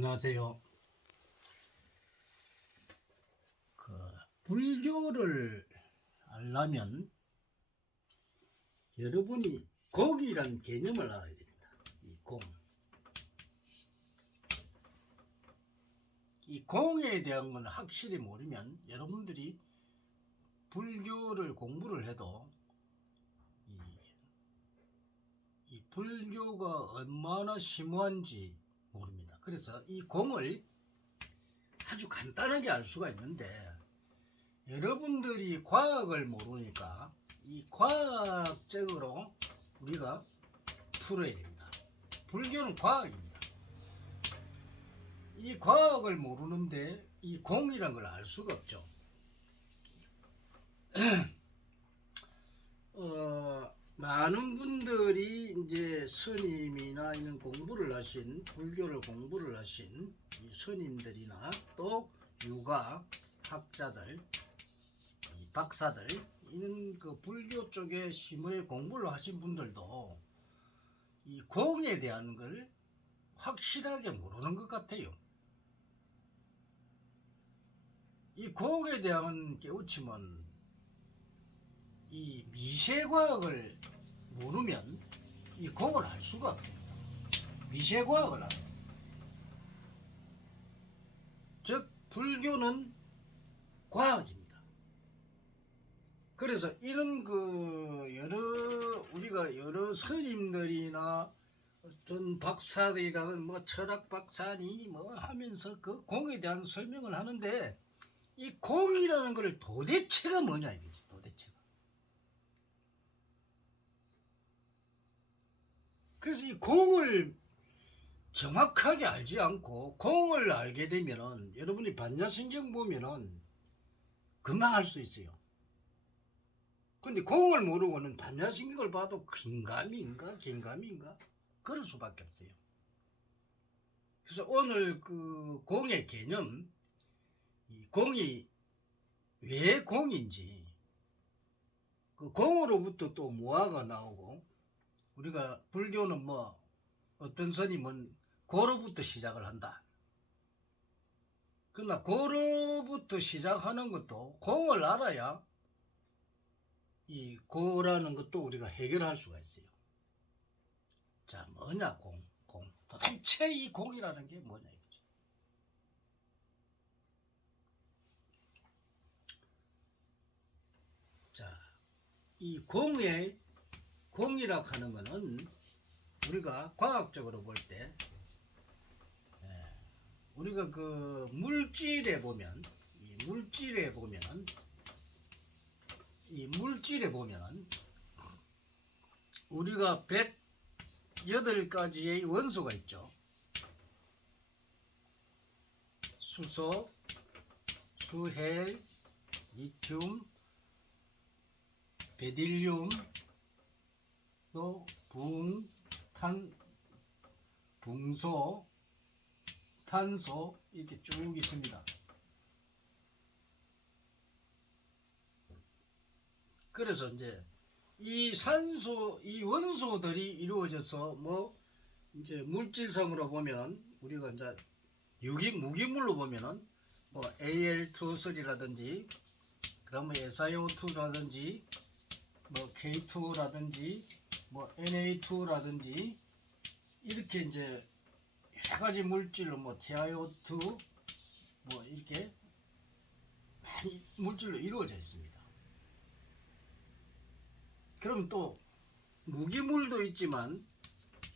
안녕하세요. 불교를 알려면 여러분이 공이란 개념을 알아야 됩니다. 이 공. 이 공에 대한 건 확실히 모르면 여러분들이 불교를 공부를 해도 이 불교가 얼마나 심오한지 모릅니다. 그래서 이 공을 아주 간단하게 알 수가 있는데 여러분들이 과학을 모르니까 이 과학적으로 우리가 풀어야 됩니다. 불교는 과학입니다. 이 과학을 모르는데 이 공이란 걸 알 수가 없죠. 많은 분들이 이제 스님이나 이런 공부를 하신 불교를 공부를 하신 이 스님들이나 또 유가 학자들 박사들 이런 그 불교 쪽에 심오에 공부를 하신 분들도 이 공에 대한 걸 확실하게 모르는 것 같아요. 이 공에 대한 깨우침은 이 미세과학을 모르면 이 공을 알 수가 없습니다. 미세과학을 알아요. 즉 불교는 과학입니다. 그래서 이런 우리가 여러 스님들이나 어떤 박사들이라는 뭐 철학 박사니 뭐 하면서 그 공에 대한 설명을 하는데 이 공이라는 걸 도대체가 뭐냐 이거지. 도대체가. 그래서 이 공을 정확하게 알지 않고 공을 알게 되면은 여러분이 반야신경 보면은 금방 알 수 있어요. 근데 공을 모르고는 반야신경을 봐도 긴감인가 긴감인가 그럴 수밖에 없어요. 그래서 오늘 그 공의 개념, 이 공이 왜 공인지, 그 공으로부터 또 무아가 나오고, 우리가 불교는 뭐 어떤 스님은 고로부터 시작을 한다. 그러나 고로부터 시작하는 것도 공을 알아야 이 고라는 것도 우리가 해결할 수가 있어요. 자, 뭐냐 공. 도대체 이 공이라는 게 뭐냐 이거지. 자, 이 공이라고 하는 거는 우리가 과학적으로 볼 때 우리가 그 물질에 보면 우리가 108가지의 원소가 있죠. 수소, 수헬, 리튬, 베릴륨, 또 붕소, 탄소 이렇게 쭉 있습니다. 그래서 이제 이 원소들이 이루어져서 뭐 이제 물질성으로 보면 우리가 이제 무기물로 보면은 뭐 Al2,3라든지 그러면 SiO2라든지 뭐 K2라든지 뭐 Na2라든지 이렇게 이제 여러 가지 물질로 뭐 TiO2 뭐 이렇게 많이 물질로 이루어져 있습니다. 그럼 또 무기물도 있지만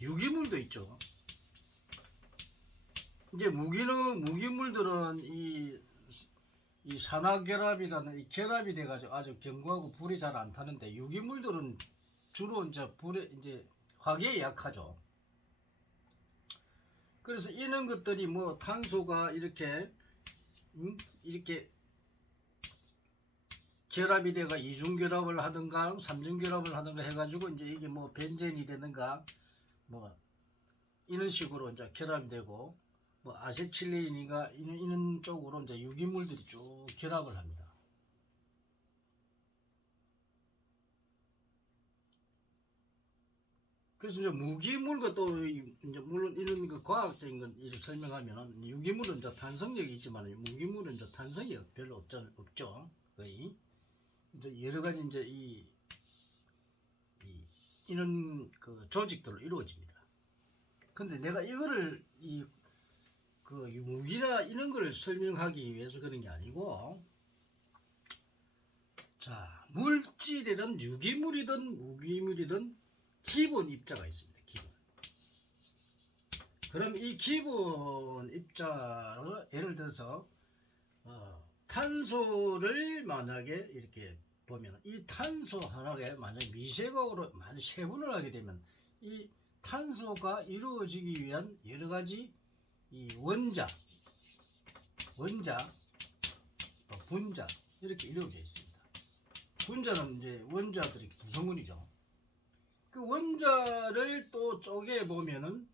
유기물도 있죠. 이제 무기물들은 이 산화결합이라는 이 결합이 돼가지고 아주 견고하고 불이 잘 안 타는데 유기물들은 주로 이제 불에 이제 화기에 약하죠. 그래서 이런 것들이 뭐 탄소가 이렇게 결합이 돼가 이중결합을 하든가 삼중결합을 하든가 해가지고 이제 이게 뭐 벤젠이 되는가 뭐 이런 식으로 이제 결합이 되고 뭐 아세틸레인이가 이런 쪽으로 이제 유기물들이 쭉 결합을 합니다. 그래서 이제 무기물과 또 이제 물론 이런 그 과학적인 건 이렇게 설명하면은 유기물은 이제 탄성력이 있지만 무기물은 이제 탄성이 별로 없죠. 거의 이제 여러 가지 이제 이런 그 조직들로 이루어집니다. 근데 내가 이거를 그 무기나 이런 걸 설명하기 위해서 그런 게 아니고, 자, 물질이든 유기물이든 무기물이든 기본 입자가 있습니다. 기본. 그럼 이 기본 입자로 예를 들어서 탄소를 만약에 이렇게 보면 이 탄소 하나에 만약 미세각으로 만약 세분을 하게 되면 이 탄소가 이루어지기 위한 여러 가지 이 원자, 분자 이렇게 이루어져 있습니다. 분자는 이제 원자들이 구성원이죠. 그 원자를 또 쪼개 보면은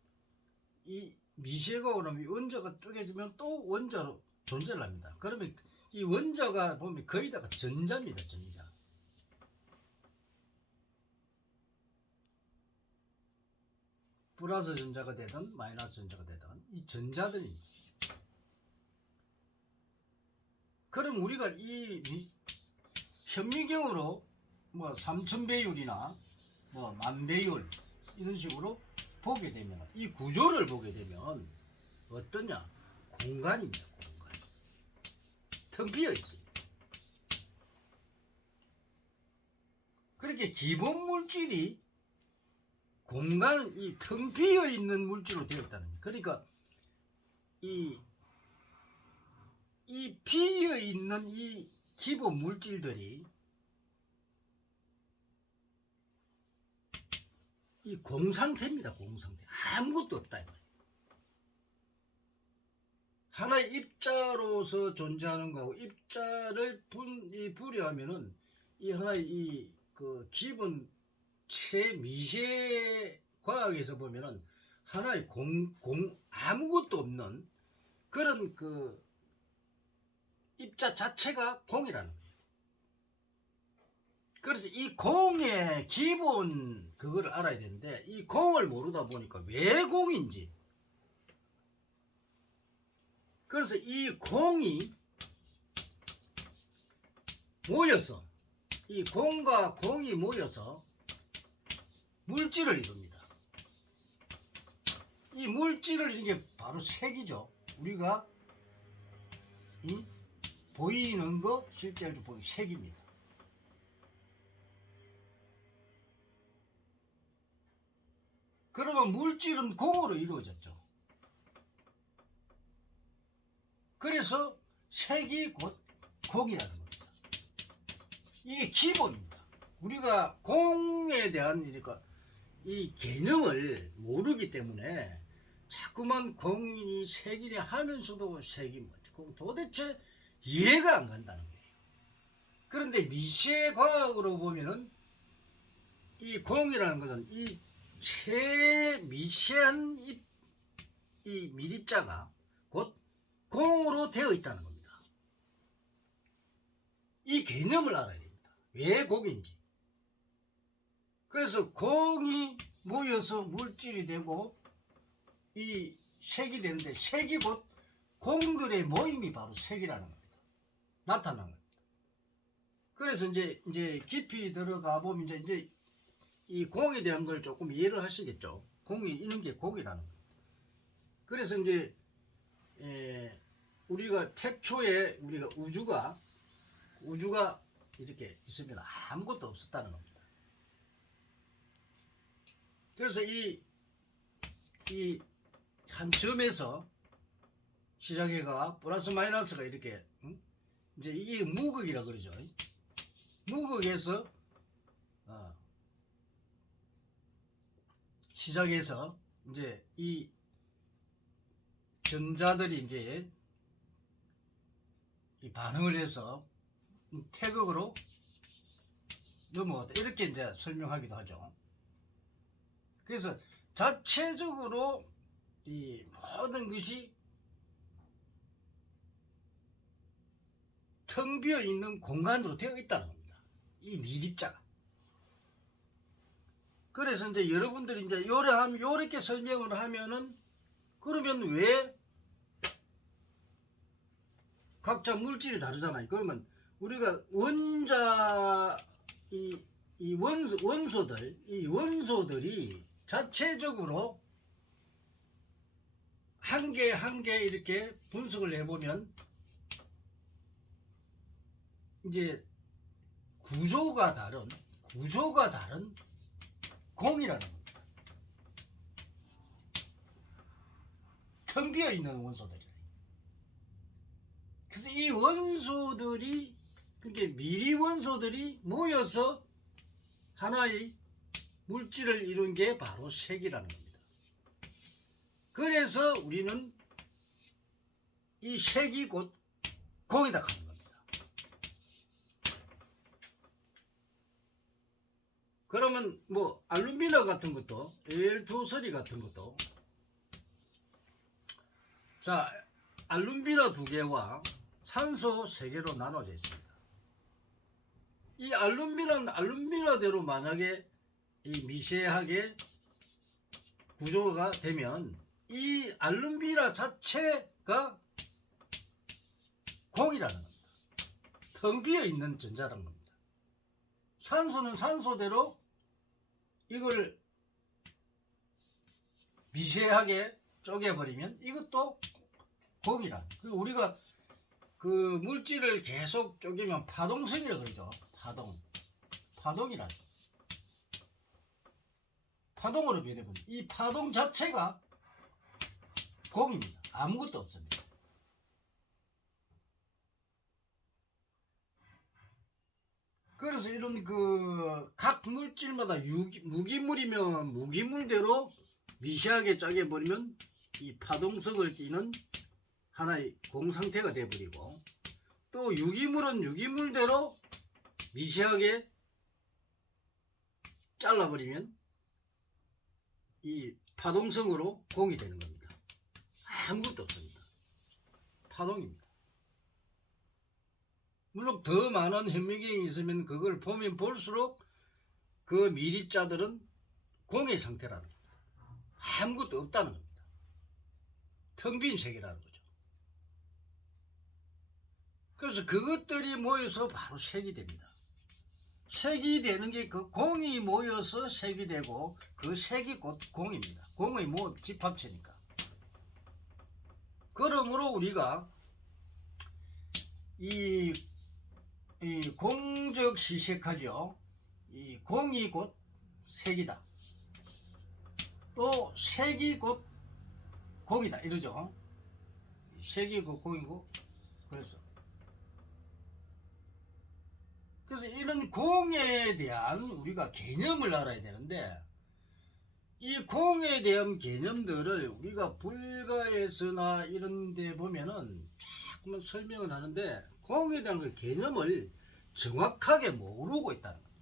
이 미세각으로 하면 원자가 쪼개지면 또 원자로 존재를 합니다. 그러면 이 원자가 보면 거의 다 전자입니다. 전자. 플러스 전자가 되든 마이너스 전자가 되든 이 전자들입니다. 그럼 우리가 이 현미경으로 뭐 3000배율이나 뭐 10,000배율 이런 식으로 보게 되면 이 구조를 보게 되면 어떠냐? 공간입니다. 공간. 텅 비어 있습니다. 그렇게 기본 물질이 공간 이 텅 비어 있는 물질로 되어 있다는 거예요. 그러니까 이 비어 있는 이 기본 물질들이 이 공상태입니다. 공상태. 아무것도 없다. 하나의 입자로서 존재하는 거하고 입자를 분리하면은 이 하나의 그 기본 최미세 과학에서 보면은 하나의 아무것도 없는 그런 그 입자 자체가 공이라는 거예요. 그래서 이 공의 기본 그거를 알아야 되는데 이 공을 모르다 보니까 왜 공인지, 그래서 이 공이 모여서 이 공과 공이 모여서 물질을 이룹니다. 이 물질을 이게 바로 색이죠. 우리가 이 보이는 거 실제로 보이는 색입니다. 그러면 물질은 공으로 이루어졌죠. 그래서 색이 곧 공이라는 겁니다. 이게 기본입니다. 우리가 공에 대한 이 개념을 모르기 때문에 자꾸만 공이니 색이니 하면서도 색이 뭐지? 도대체 이해가 안 간다는 거예요. 그런데 미세과학으로 보면은 이 공이라는 것은 이 최미세한 이 밀입자가 곧 공으로 되어 있다는 겁니다. 이 개념을 알아야 됩니다. 왜 공인지. 그래서 공이 모여서 물질이 되고 이 색이 되는데 색이 곧 공들의 모임이 바로 색이라는 겁니다. 나타난 겁니다. 그래서 이제 깊이 들어가 보면 이제 이 공에 대한 걸 조금 이해를 하시겠죠. 공이 있는 게 공이라는 겁니다. 그래서 이제 우리가 태초에 우리가 우주가 이렇게 있으면 아무것도 없었다는 겁니다. 그래서 이 한 점에서 시작해가 플러스 마이너스가 이렇게 이제 이게 무극이라 그러죠. 무극에서 시작해서 이제 이 전자들이 이제 이 반응을 해서 태극으로 넘어갔다 이렇게 이제 설명하기도 하죠. 그래서 자체적으로 이 모든 것이 텅 비어 있는 공간으로 되어 있다는 겁니다. 이 밀입자가. 그래서 이제 여러분들이 이제 요렇게 설명을 하면은, 그러면 왜 각자 물질이 다르잖아요. 그러면 우리가 이 원소들이 자체적으로 한 개 한 개 이렇게 분석을 해보면 이제 구조가 다른 공이라는 겁니다. 텅 비어 있는 원소들이. 그래서 이 원소들이, 그러니까 미리 원소들이 모여서 하나의 물질을 이룬 게 바로 색이라는 겁니다. 그래서 우리는 이 색이 곧 공이다 하는 겁니다. 그러면 뭐 알루미늄 같은 것도, Al2서리 같은 것도, 자, 알루미늄 2개와 산소 3개로 나눠져 있습니다. 이 알루미늄대로 만약에 이 미세하게 구조가 되면 이 알루미늄 자체가 공이라는 겁니다. 텅 비어 있는 전자라는 겁니다. 산소는 산소대로 이걸 미세하게 쪼개버리면 이것도 공이라. 우리가 그 물질을 계속 쪼개면 파동성이라고 그러죠. 파동이라. 파동으로 변해버립니다. 이 파동 자체가 공입니다. 아무것도 없습니다. 그래서 이런 각 물질마다 무기물이면 무기물대로 미세하게 쪼개버리면 이 파동성을 띠는 하나의 공상태가 되어버리고, 또 유기물은 유기물대로 미세하게 잘라버리면 이 파동성으로 공이 되는 겁니다. 아무것도 없습니다. 파동입니다. 물론 더 많은 현미경이 있으면 그걸 보면 볼수록 그 미립자들은 공의 상태라는 겁니다. 아무것도 없다는 겁니다. 텅 빈 색이라는 거죠. 그래서 그것들이 모여서 바로 색이 됩니다. 색이 되는 게 그 공이 모여서 색이 되고, 그 색이 곧 공입니다. 공의 집합체니까. 그러므로 우리가 이 공적 시색하죠. 이 공이 곧 색이다. 또 색이 곧 공이다. 이러죠. 색이 곧 공이고. 그래서 이런 공에 대한 우리가 개념을 알아야 되는데, 이 공에 대한 개념들을 우리가 불가에서나 이런 데 보면은 자꾸만 설명을 하는데, 공에 대한 그 개념을 정확하게 모르고 있다는 겁니다.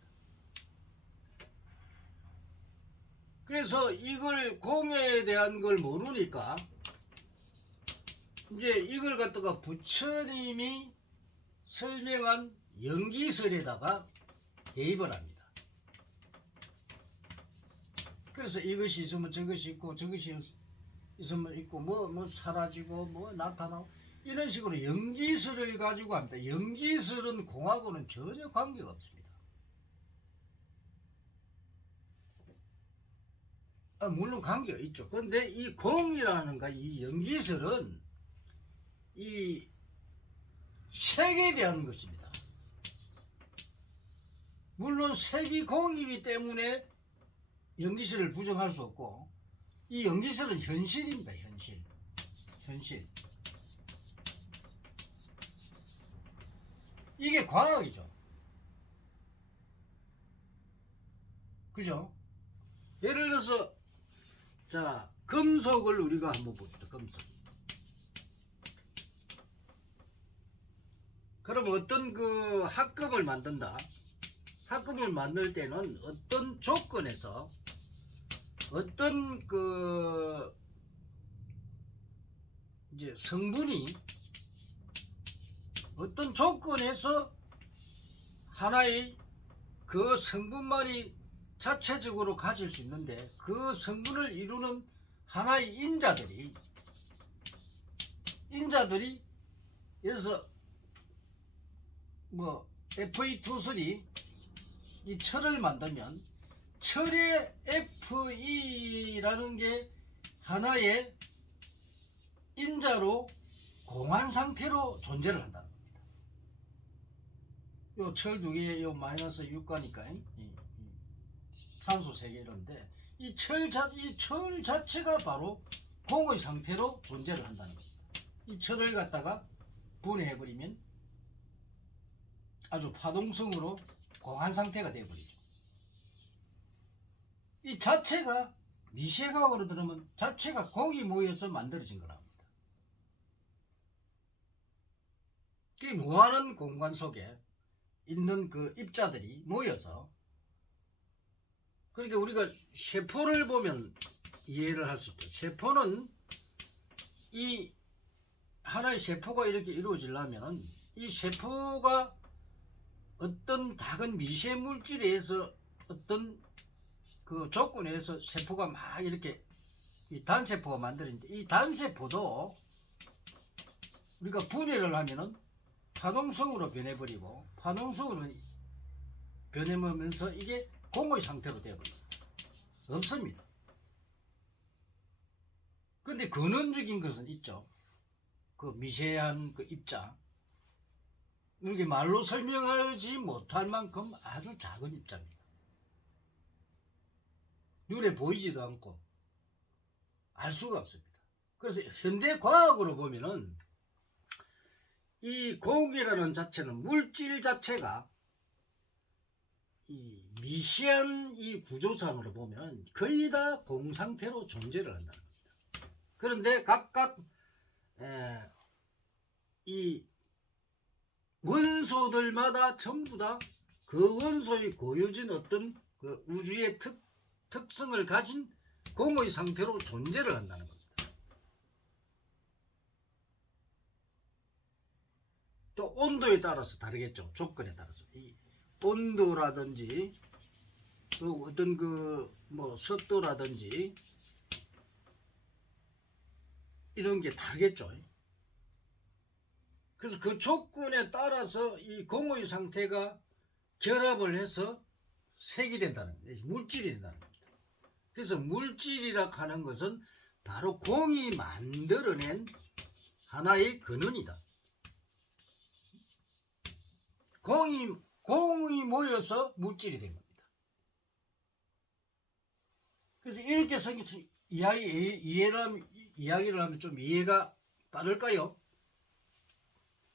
그래서 이걸 공에 대한 걸 모르니까 이제 이걸 갖다가 부처님이 설명한 연기설에다가 대입을 합니다. 그래서 이것이 있으면 저것이 있고, 저것이 있으면 있고, 뭐 사라지고, 뭐 나타나고, 이런 식으로 연기설을 가지고 합니다. 연기설은 공하고는 전혀 관계가 없습니다. 물론 관계가 있죠. 그런데 이 공이라는가, 이 연기설은 이 색에 대한 것입니다. 물론 색이 공이기 때문에 연기설을 부정할 수 없고, 이 연기설은 현실입니다. 현실. 이게 과학이죠. 그죠? 예를 들어서, 자, 금속을 우리가 한번 봅시다. 금속. 그럼 어떤 합금을 만든다. 합금을 만들 때는 어떤 조건에서, 어떤 이제 성분이 어떤 조건에서 하나의 그 성분만이 자체적으로 가질 수 있는데 그 성분을 이루는 하나의 인자들이 그래서 뭐 Fe2술이 이 철을 만들면 철의 Fe라는 게 하나의 인자로 공한 상태로 존재를 한다는 겁니다. 요 철 두 개, 요 마이너스 6가니까 산소 3개 이런데 이 철 자체가 바로 공의 상태로 존재를 한다는 겁니다. 이 철을 갖다가 분해해버리면 아주 파동성으로 공한 상태가 되어버리죠. 이 자체가 미시과학으로 들으면 자체가 공이 모여서 만들어진 거랍니다. 이 무한한 공간 속에 있는 그 입자들이 모여서 그러니까 우리가 세포를 보면 이해를 할 수 있죠. 세포는 이 하나의 세포가 이렇게 이루어지려면 이 세포가 어떤 작은 미세 물질에 의해서 어떤 그 조건에 의해서 세포가 막 이렇게 이 단세포가 만들어지는데 이 단세포도 우리가 분해를 하면은 파동성으로 변해버리고 파동성으로 변해버리면서 이게 공의 상태로 되어버립니다. 없습니다. 근데 근원적인 것은 있죠. 그 미세한 그 입자, 이렇게 말로 설명하지 못할 만큼 아주 작은 입자입니다. 눈에 보이지도 않고 알 수가 없습니다. 그래서 현대 과학으로 보면은 이 공이라는 자체는 물질 자체가 이 미세한 이 구조상으로 보면 거의 다 공상태로 존재를 한다는 겁니다. 그런데 각각 이 원소들마다 전부 다 그 원소의 고유진 어떤 그 우주의 특성을 가진 공의 상태로 존재를 한다는 겁니다. 또 온도에 따라서 다르겠죠. 조건에 따라서 이 온도라든지 또 어떤 그 뭐 습도라든지 이런 게 다르겠죠. 그래서 그 조건에 따라서 이 공의 상태가 결합을 해서 색이 된다는 겁니다. 물질이 된다는 겁니다. 그래서 물질이라 하는 것은 바로 공이 만들어낸 하나의 근원이다. 공이 모여서 물질이 된 겁니다. 그래서 이렇게 이야기를 하면 좀 이해가 빠를까요?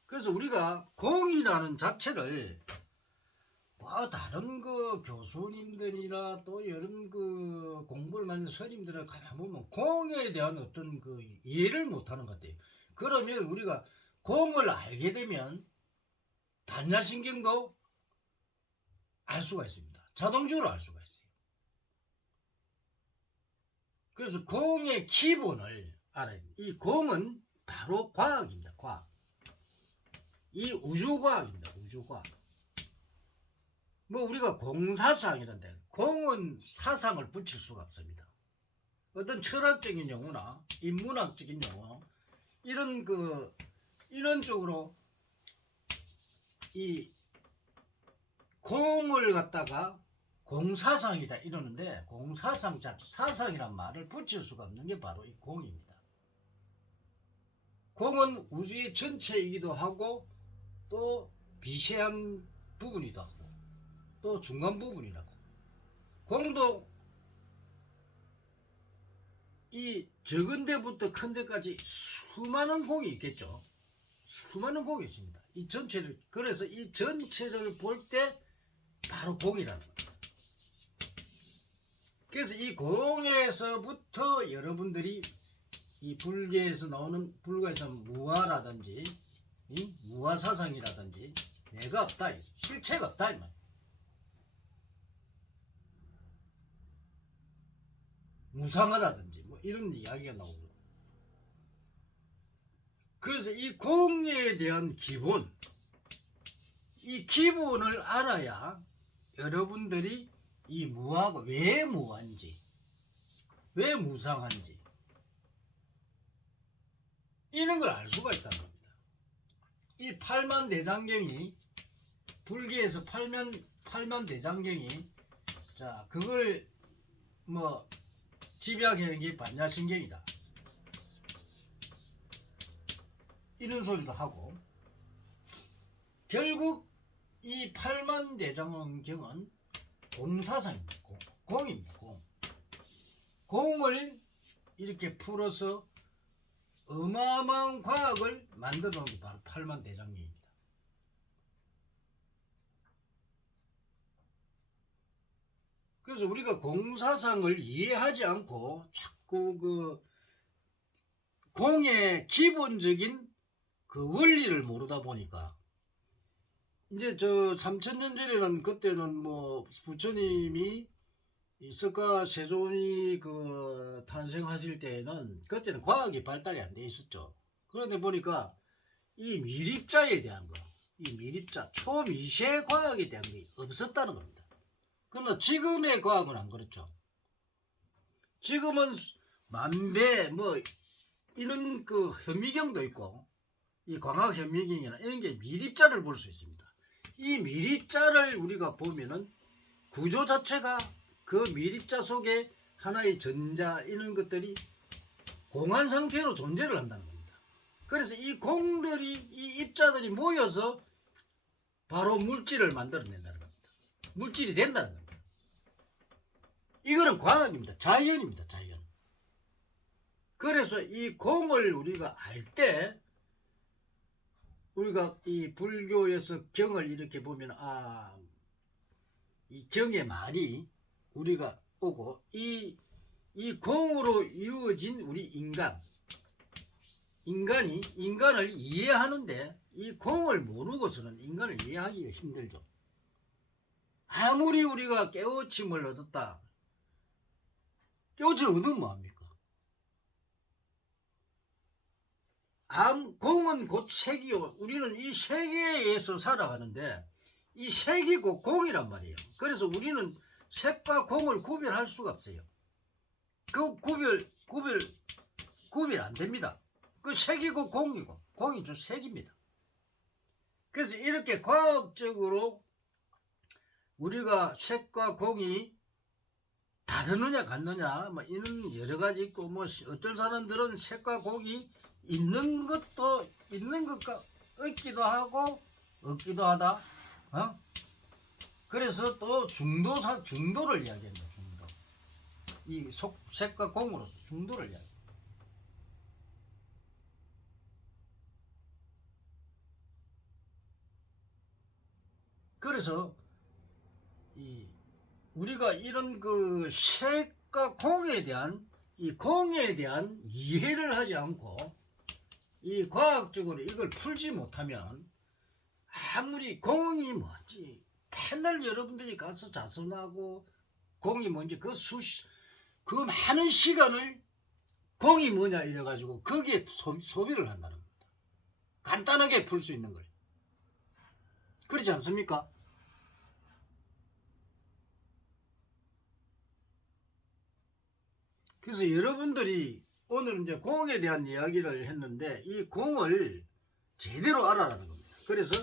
그래서 우리가 공이라는 자체를 다른 그 교수님들이나 또 이런 그 공부를 많은 스님들을 가보면 공에 대한 어떤 그 이해를 못하는 것 같아요. 그러면 우리가 공을 알게 되면 반야신경도 알 수가 있습니다. 자동적으로 알 수가 있어요. 그래서 공의 기본을 알아야 됩니다. 이 공은 바로 과학입니다. 과학. 이 우주과학입니다. 우주과학. 뭐 우리가 공사상이란데 공은 사상을 붙일 수가 없습니다. 어떤 철학적인 용어나 인문학적인 용어 이런 쪽으로 이 공을 갖다가 공사상이다 이러는데 사상이란 말을 붙일 수가 없는 게 바로 이 공입니다. 공은 우주의 전체이기도 하고 또 미세한 부분이기도 하고 또 중간 부분이라고. 공도 이 적은 데부터 큰 데까지 수많은 공이 있겠죠. 수많은 공이 있습니다. 이 전체를, 그래서 이 전체를 볼 때 바로 공이라는 겁니다. 그래서 이 공에서부터 여러분들이 이 불교에서 나오는 불교에서 무아라든지 이 무아사상이라든지 내가 없다, 실체가 없다 이 말. 무상하다든지 뭐 이런 이야기가 나오고. 그래서 이 공에 대한 기본, 이 기본을 알아야 여러분들이 이 무하고 왜 무한지, 왜 무상한지 이런 걸 알 수가 있다는 겁니다. 이 팔만대장경이 불교에서 팔만대장경이 자 그걸 뭐 집약하는 게 반야신경이다 이런 소리도 하고 결국 이 팔만대장경은 공사상입니다. 공입니다. 공을 이렇게 풀어서 어마어마한 과학을 만들어 놓은 게 바로 팔만대장경입니다. 그래서 우리가 공사상을 이해하지 않고 자꾸 그 공의 기본적인 그 원리를 모르다 보니까 이제 저 3000년 전에는 그때는 뭐 부처님이 이 석가 세존이 그 탄생하실 때에는 그때는 과학이 발달이 안 돼 있었죠. 그런데 보니까 이 미립자에 대한 거, 이 미립자 초미세 과학에 대한 게 없었다는 겁니다. 그러나 지금의 과학은 안 그렇죠. 지금은 만배 뭐 이런 그 현미경도 있고 이 광학 현미경이나 이런 게 미립자를 볼 수 있습니다. 이 미립자를 우리가 보면은 구조 자체가 그 미립자 속에 하나의 전자 이런 것들이 공한 상태로 존재를 한다는 겁니다. 그래서 이 공들이 이 입자들이 모여서 바로 물질을 만들어낸다는 겁니다. 물질이 된다는 겁니다. 이거는 과학입니다. 자연입니다. 자연. 그래서 이 공을 우리가 알 때 우리가 이 불교에서 경을 이렇게 보면 이 경의 말이 우리가 오고 이 공으로 이루어진 우리 인간을 이해하는데 이 공을 모르고서는 인간을 이해하기가 힘들죠. 아무리 우리가 깨우침을 얻었다. 깨우침을 얻으면 뭐합니까? 공은 곧 색이요. 우리는 이 세계에서 살아가는데 이 색이 곧 공이란 말이에요. 그래서 우리는 색과 공을 구별할 수가 없어요. 그 구별 안 됩니다. 그 색이고 공이고 공이 저 색입니다. 그래서 이렇게 과학적으로 우리가 색과 공이 다르느냐 같느냐 뭐 이런 여러 가지 있고 뭐 어떤 사람들은 색과 공이 있는 것과 없기도 하고 없기도 하다. 그래서 또 중도를 이야기합니다. 중도. 이 색과 공으로서 중도를 이야기합니다. 그래서 우리가 이런 그 색과 공에 대한 이해를 하지 않고 이 과학적으로 이걸 풀지 못하면 아무리 공이 뭔지 맨날 여러분들이 가서 자선하고 공이 뭔지 그 많은 시간을 공이 뭐냐 이래가지고 거기에 소비를 한다는 겁니다. 간단하게 풀 수 있는 걸. 그렇지 않습니까? 그래서 여러분들이 오늘 이제 공에 대한 이야기를 했는데 이 공을 제대로 알아라는 겁니다. 그래서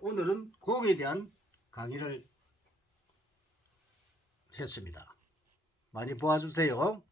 오늘은 공에 대한 강의를 했습니다. 많이 보아주세요.